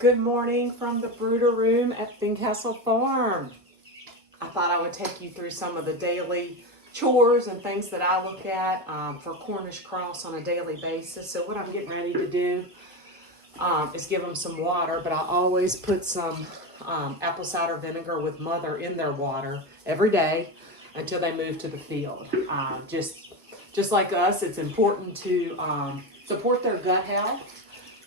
Good morning from the Brooder room at Fincastle Farm. I thought I would take you through some of the daily chores and things that I look at for Cornish Cross on a daily basis. So what I'm getting ready to do is give them some water, but I always put some apple cider vinegar with mother in their water every day until they move to the field. Just like us, it's important to support their gut health.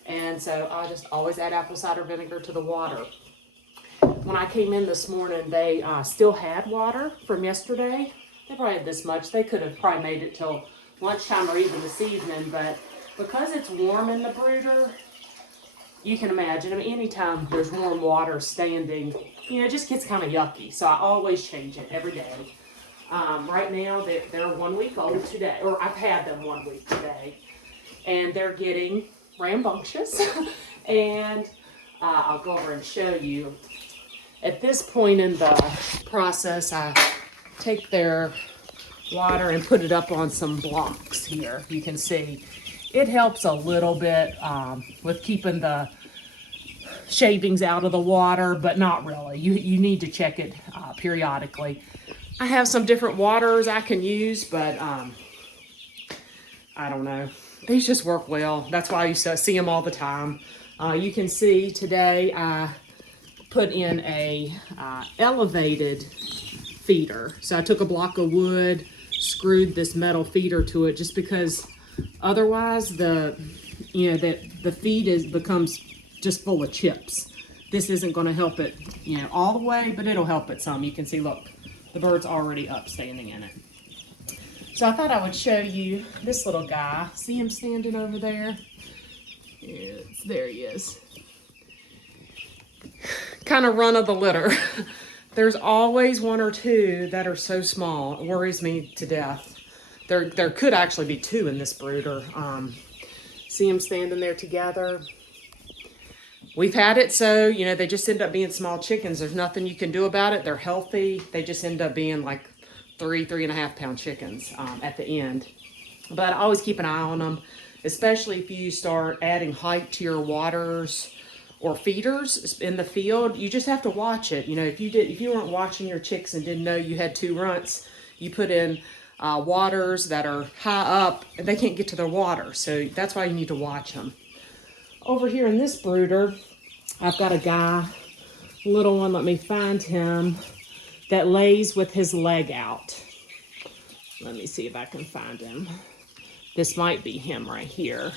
And so I just always add apple cider vinegar to the water. When I came in this morning, they still had water from yesterday. They probably had this much. They could have probably made it till lunchtime or even this evening, but because it's warm in the brooder, you can imagine, I mean, anytime there's warm water standing, it just gets kind of yucky. So I always change it every day. Right now, they're 1 week old today, or I've had them 1 week today, and they're getting rambunctious. And I'll go over and show you. At this point in the process, I take their water and put it up on some blocks here. You can see it helps a little bit with keeping the shavings out of the water, but not really. You need to check it periodically. I have some different waters I can use, but I don't know. These just work well. That's why I used to see them all the time. You can see today I put in a elevated feeder. So I took a block of wood, screwed this metal feeder to it, just because otherwise the feed becomes just full of chips. This isn't going to help it, all the way, but it'll help it some. You can see, look, the bird's already up standing in it. So I thought I would show you this little guy. See him standing over there? There he is. Kind of run of the litter. There's always one or two that are so small. It worries me to death. There could actually be two in this brooder. See them standing there together. We've had it so, they just end up being small chickens. There's nothing you can do about it. They're healthy. They just end up being like 3.5 pound chickens at the end. But I always keep an eye on them, especially if you start adding height to your waters or feeders in the field. You just have to watch it. If you weren't watching your chicks and didn't know you had 2 runts, you put in waters that are high up and they can't get to their water. So that's why you need to watch them. Over here in this brooder, I've got a guy, little one, let me find him, that lays with his leg out. Let me see if I can find him. This might be him right here.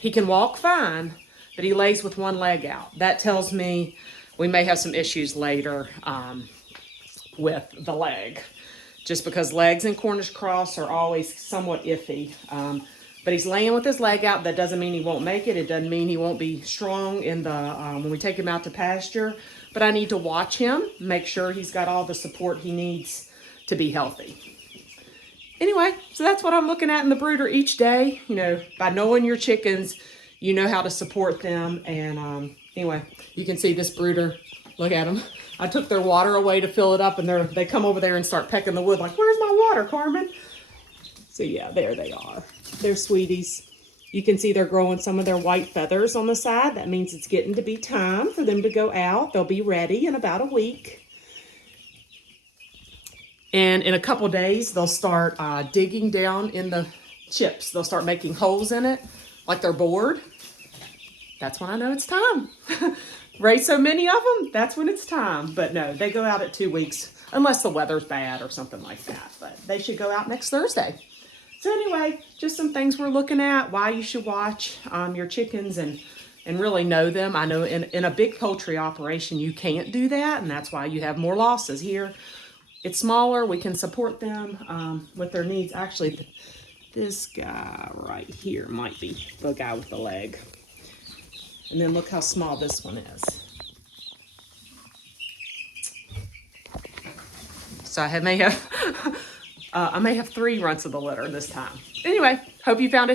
He can walk fine, but he lays with one leg out. That tells me we may have some issues later with the leg, just because legs in Cornish Cross are always somewhat iffy. But he's laying with his leg out. That doesn't mean he won't make it. It doesn't mean he won't be strong in the when we take him out to pasture. But I need to watch him, make sure he's got all the support he needs to be healthy. Anyway, so that's what I'm looking at in the brooder each day. By knowing your chickens, you know how to support them. And anyway, you can see this brooder. Look at them. I took their water away to fill it up, and they come over there and start pecking the wood like, "Where's my water, Carmen?" So yeah, there they are. They're sweeties. You can see they're growing some of their white feathers on the side. That means it's getting to be time for them to go out. They'll be ready in about a week. And in a couple days, they'll start digging down in the chips. They'll start making holes in it like they're bored. That's when I know it's time. Raise so many of them, that's when it's time. But no, they go out at 2 weeks, unless the weather's bad or something like that. But they should go out next Thursday. So anyway, just some things we're looking at, why you should watch your chickens and really know them. I know in a big poultry operation, you can't do that, and that's why you have more losses. Here, it's smaller. We can support them with their needs. Actually, this guy right here might be the guy with the leg. And then look how small this one is. So I may have 3 runts of the litter this time. Anyway, hope you found it